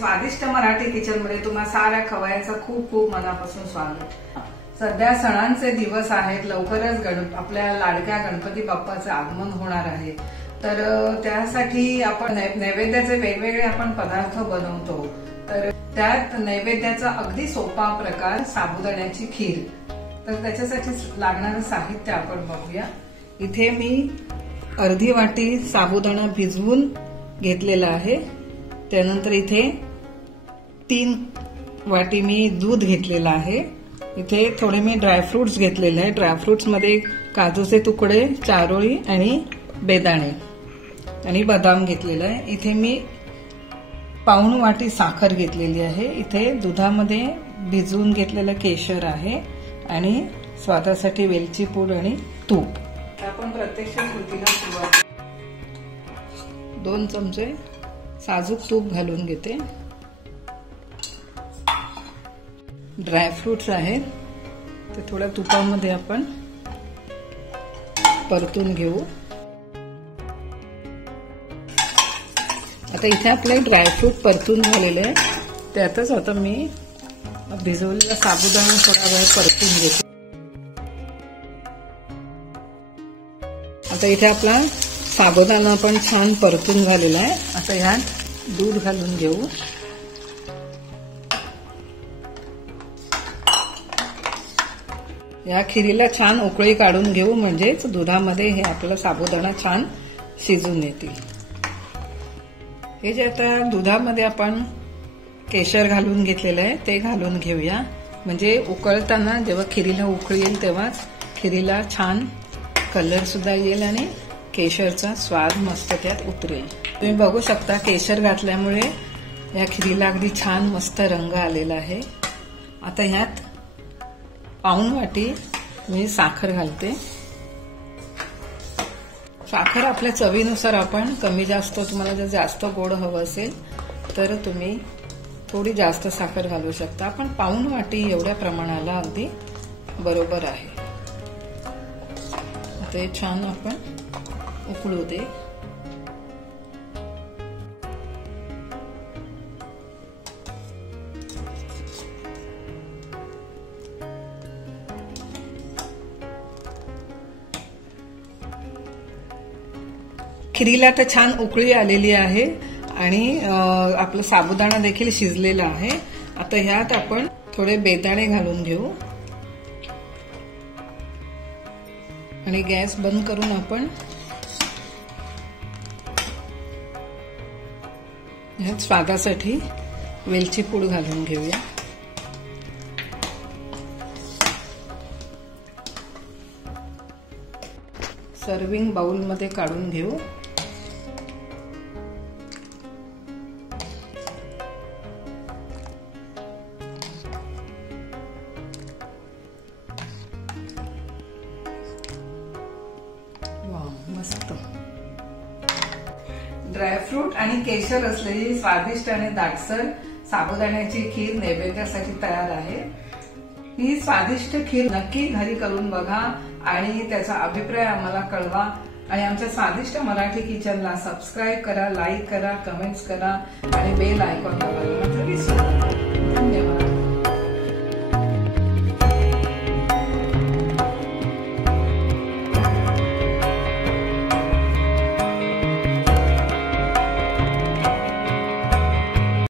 स्वादिष्ट मराठी किचन मध्ये तुम्हा साऱ्या खवयांचं खूप खूप मनापासून स्वागत। सध्या सणांचे दिवस आहेत, लवकरच आपल्या लाडक्या गणपती बाप्पाचे आगमन होणार आहे। तर त्यासाठी आपण नैवेद्याचे वेगवेगळे आपण पदार्थ बनवतो। तर त्यात नैवेद्याचा अगदी सोपा प्रकार साबुदाण्याची खीर। तर त्याच्यासाठी लागणारे साहित्य आपण बघूया। इथे मी अर्धी वाटी साबुदाणा भिजवून घेतलेला आहे। त्यानंतर इथे 3 वाटी मी दूध घेतलेला आहे। इथे थोडे मी ड्रायफ्रुट्स घेतलेले आहे। ड्रायफ्रुट्स मध्ये काजूचे तुकडे, चारोळी आणि बेदाणे आणि बदाम घेतलेला आहे। इथे मी पाऊण वाटी साखर घेतलेली आहे। इथे दुधामध्ये भिजवून घेतलेलं केशर आहे आणि स्वादासाठी वेलची पूड आणि तूप। आपण प्रत्यक्ष कृतीला सुरुवात। 2 चमचे साजूक तूप घालून घेते। ड्रायफ्रुट्स आहेत ते थोड्या तुपामध्ये आपण परतून घेऊ। आता इथे आपले ड्रायफ्रूट परतून झालेले आहे। त्यातच आता मी भिजवलेला साबुदाणा थोडा वेळ परतून घेते। आता इथे आपला साबुदाणा पण छान परतून झालेला आहे। आता ह्यात दूध घालून घेऊ। या खिरीला छान उकळी काढून घेऊ, म्हणजेच दुधामध्ये हे आपला साबुदाणा छान शिजून येतील। हे जे आता दुधामध्ये आपण केशर घालून घेतलेलं आहे ते घालून घेऊया, म्हणजे उकळताना जेव्हा खिरीला उकळी येईल तेव्हाच खिरीला छान कलर सुद्धा येईल आणि केशरचा स्वाद मस्त त्यात उतरेल। तुम्ही बघू शकता केशर घातल्यामुळे या खिरीला अगदी छान मस्त रंग आलेला आहे। आता ह्यात पाऊण वाटी मी साखर घालते। साखर आपल्या चवीनुसार आपण कमी जास्त, तुम्हाला जर जास्त गोड हवं असेल तर तुम्ही थोडी जास्त साखर घालू शकता। आपण पाऊण वाटी एवढ्या प्रमाणाला अगदी बरोबर आहे। ते छान आपण उकळू दे। खिरीला तर छान उकळी आलेली आहे आणि आपला साबुदाणा देखील शिजलेला आहे। आता ह्यात आपण थोडे बेदाणे घालून घेऊ आणि गॅस बंद करून आपण ह्यात स्वादासाठी वेलची पूड घालून घेऊया। सर्विंग बाउल मध्ये काढून घेऊ। मस्त ड्रायफ्रूट आणि केशर असलेली स्वादिष्ट आणि दाटसर साबुदाण्याची खीर नैवेद्यासाठी तयार आहे। ही स्वादिष्ट खीर नक्की घरी करून बघा आणि त्याचा अभिप्राय आम्हाला कळवा आणि आमच्या स्वादिष्ट मराठी किचनला सबस्क्राईब करा, लाईक करा, कमेंट्स करा आणि बेल आयकॉन दाबायला मात्र विसरू नका।